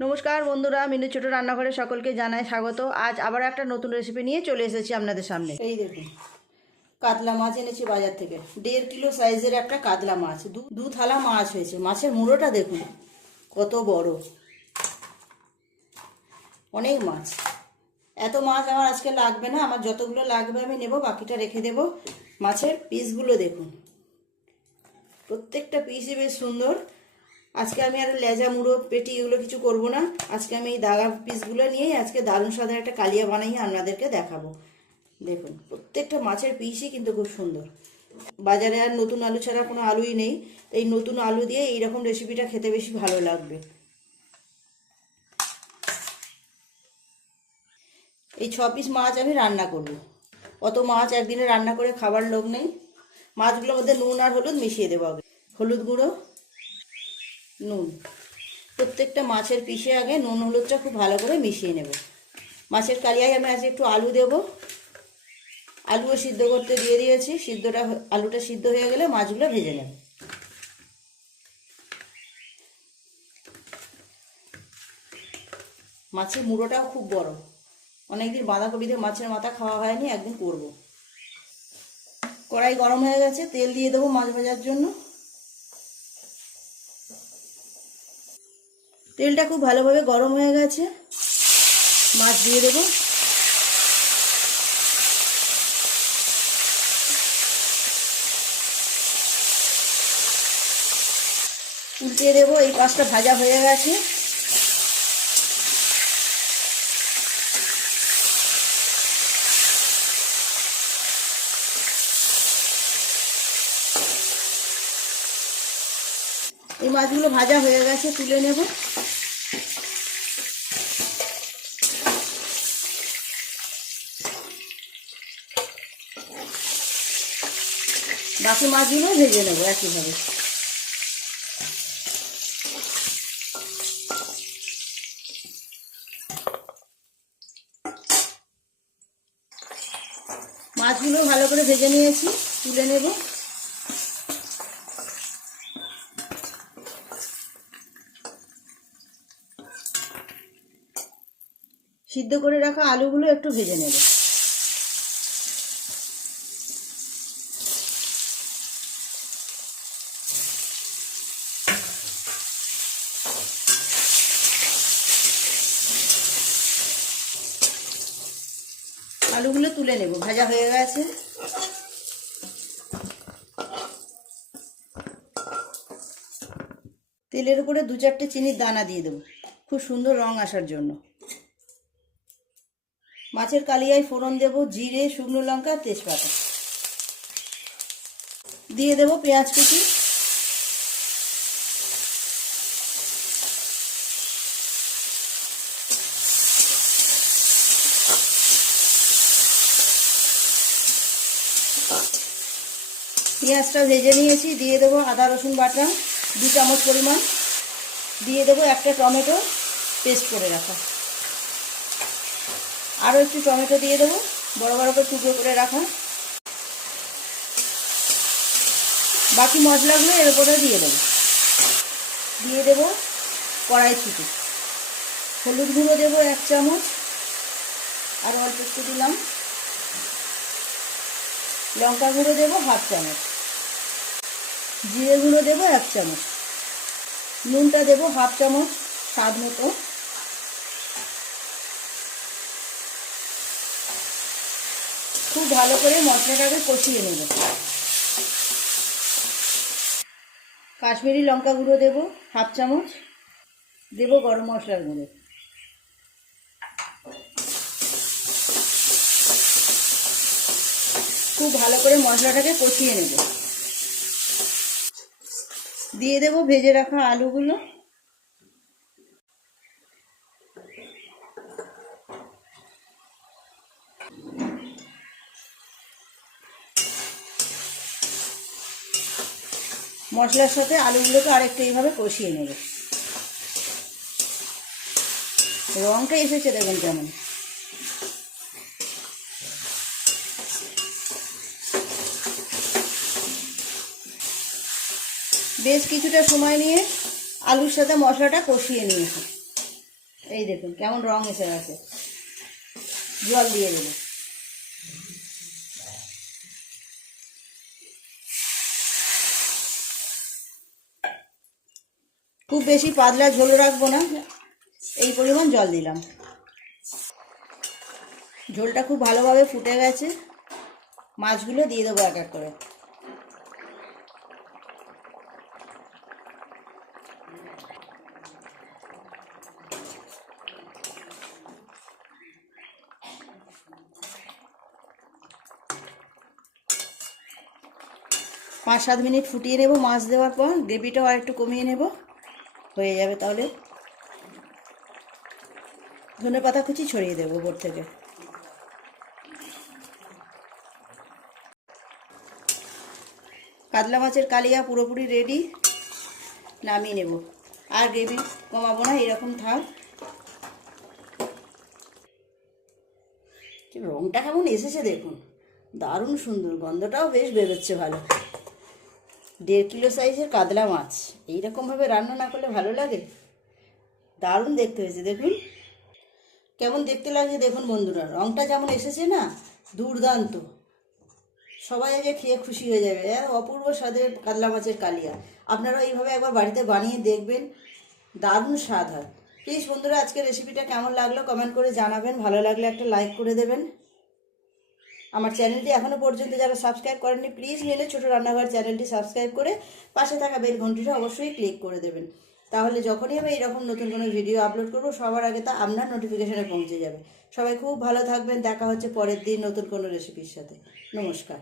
নমস্কার বন্ধুরা, মিনু ছোট রান্নাঘরে সকলকে জানাই স্বাগত। আজ আবার একটা নতুন রেসিপি নিয়ে চলে এসেছি আপনাদের সামনে। এই দেখুন, কাতলা মাছ এনেছি বাজার থেকে। 1.5 কিলো সাইজের একটা কাতলা মাছ, দু থালা মাছ হয়েছে। মাছের মুড়োটা দেখুন কত বড়, অনেক মাছ। এত মাছ আমার আজকে লাগবে না, আমার যতগুলো লাগবে আমি নেব, বাকিটা রেখে দেব। মাছের পিসগুলো দেখুন, প্রত্যেকটা পিসই বেশ সুন্দর। আজকে আমি আর লেজা মুড়ো পেটি এগুলো কিছু করব না। আজকে আমি এই দাগা পিসগুলো নিয়েই আজকে দারুণ স্বাদের একটা কালিয়া বানিয়ে আপনাদেরকে দেখাবো। দেখুন, প্রত্যেকটা মাছের পিসই কিন্তু খুব সুন্দর। বাজারে আর নতুন আলু ছাড়া কোনো আলুই নেই, এই নতুন আলু দিয়ে এইরকম রেসিপিটা খেতে বেশি ভালো লাগবে। এই 6 পিস মাছ আমি রান্না করব। অত মাছ একদিনে রান্না করে খাবার লোক নেই। মাছগুলোর মধ্যে নুন আর হলুদ মিশিয়ে দেবো আগে। হলুদ গুঁড়ো, নুন, প্রত্যেকটা মাছের পিসে আগে নুন হলুদটা খুব ভালো করে মিশিয়ে নেব। মাছের কালিয়ায় আমি আজকে একটু আলু দেব। আলুও সিদ্ধ করতে দিয়ে দিয়েছি। আলুটা সিদ্ধ হয়ে গেলে মাছগুলো ভেজে নেব। মাছের মুড়োটাও খুব বড়, অনেকদিন বাঁধাকপি দিয়ে মাছের মাথা খাওয়া হয়নি, একদিন করব। কড়াই গরম হয়ে গেছে, তেল দিয়ে দেবো মাছ ভাজার জন্য। তেলটা খুব ভালোভাবে গরম হয়ে গেছে, মাছ দিয়ে দেবো। উল্টে দেবো। এই পাশটা ভাজা হয়ে গেছে। এই মাছগুলো ভাজা হয়ে গেছে, তুলে নেব। বাকি মাছগুলো ভেজে নেবো একইভাবে। মাছগুলো ভালো করে ভেজে নিয়েছি, তুলে নেব। সিদ্ধ করে রাখা আলুগুলো একটু ভেজে নেব। আলুগুলো তুলে নেব, ভাজা হয়ে গেছে। তেলের উপরে 2-4টে চিনির দানা দিয়ে দেবো, খুব সুন্দর রং আসার জন্য। মাছের কালিয়ায় ফোড়ন দেব জিরে, শুকনো লঙ্কা, তেজপাতা। দিয়ে দেব পেঁয়াজ কুচি। পেঁয়াজটা ভেজে নিয়েছি, দিয়ে দেবো আদা রসুন বাটা 2 চামচ পরিমাণ। দিয়ে দেবো একটা টমেটো পেস্ট করে রাখা। আরও একটু টমেটো দিয়ে দেবো, বড় বড় করে টুকরো করে রাখা। বাকি মশলাগুলো এর উপরে দিয়ে দেবো। দিয়ে দেবো কড়াইশুঁটি। হলুদ গুঁড়ো দেবো 1 চামচ, আর অল্প একটু দিলাম। লঙ্কা গুঁড়ো দেবো 1/2 চামচ। জিরে গুঁড়ো দেবো 1 চামচ। নুনটা দেবো 1/2 চামচ স্বাদ মতো। খুব ভালো করে মশলাটাকে কষিয়ে নেব। কাশ্মীরি লঙ্কা গুঁড়ো দেবো 1/2 চামচ। দেবো গরম মশলার গুঁড়ো। খুব ভালো করে মশলাটাকে কষিয়ে নেব। দিয়ে দেবো ভেজে রাখা আলুগুলো। মশলার সাথে আলুগুলোকে আরেকটু এইভাবে কষিয়ে নেব। রংটা এসেছে দেখুন কেমন। বেশ কিছুটা সময় নিয়ে আলুর সাথে মশলাটা কষিয়ে নিয়েছি। এই দেখুন কেমন রং এসে গেছে। জল দিয়ে দেবো। খুব বেশি পাতলা ঝোল রাখবো না, এই পরিমাণ জল দিলাম। ঝোলটা খুব ভালোভাবে ফুটে গেছে, মাছগুলো দিয়ে দেবো এক এক করে। পাঁচ সাত মিনিট ফুটিয়ে নেব মাছ দেওয়ার পর, গ্রেভিটাও আর একটু কমিয়ে নেব, হয়ে যাবে তাহলে। ধনেপাতা কুচি ছড়িয়ে দেবো উপর থেকে। কাতলা মাছের কালিয়া পুরোপুরি রেডি, নামিয়ে নেব। আর গ্রেভি কমাবো না, এরকম থাক। রংটা কেমন এসেছে দেখুন, দারুণ সুন্দর, গন্ধটাও বেশ বেরোচ্ছে ভালো। 1.5 কিলো সাইজের কাতলা মাছ এইরকমভাবে রান্না না করলে ভালো লাগে। দারুণ দেখতে হয়েছে, দেখুন কেমন দেখতে লাগছে দেখুন বন্ধুরা। রংটা যেমন এসেছে না, দুর্দান্ত। সবাই আগে খেয়ে খুশি হয়ে যাবে। আর অপূর্ব স্বাদের কাতলা মাছের কালিয়া। আপনারা এইভাবে একবার বাড়িতে বানিয়ে দেখবেন, দারুণ স্বাদ হয়। প্লিজ বন্ধুরা, আজকের রেসিপিটা কেমন লাগলো কমেন্ট করে জানাবেন। ভালো লাগলে একটা লাইক করে দেবেন। আমার চ্যানেলটি এখনও পর্যন্ত যারা সাবস্ক্রাইব করেননি, প্লিজ নিলে ছোটো রান্নাঘর চ্যানেলটি সাবস্ক্রাইব করে পাশে থাকা বেল ঘন্টিটা অবশ্যই ক্লিক করে দেবেন। তাহলে যখনই আমি এরকম নতুন কোনো ভিডিও আপলোড করবো, সবার আগে তা আপনার নোটিফিকেশনে পৌঁছে যাবে। সবাই খুব ভালো থাকবেন। দেখা হচ্ছে পরের দিন নতুন কোনো রেসিপির সাথে। নমস্কার।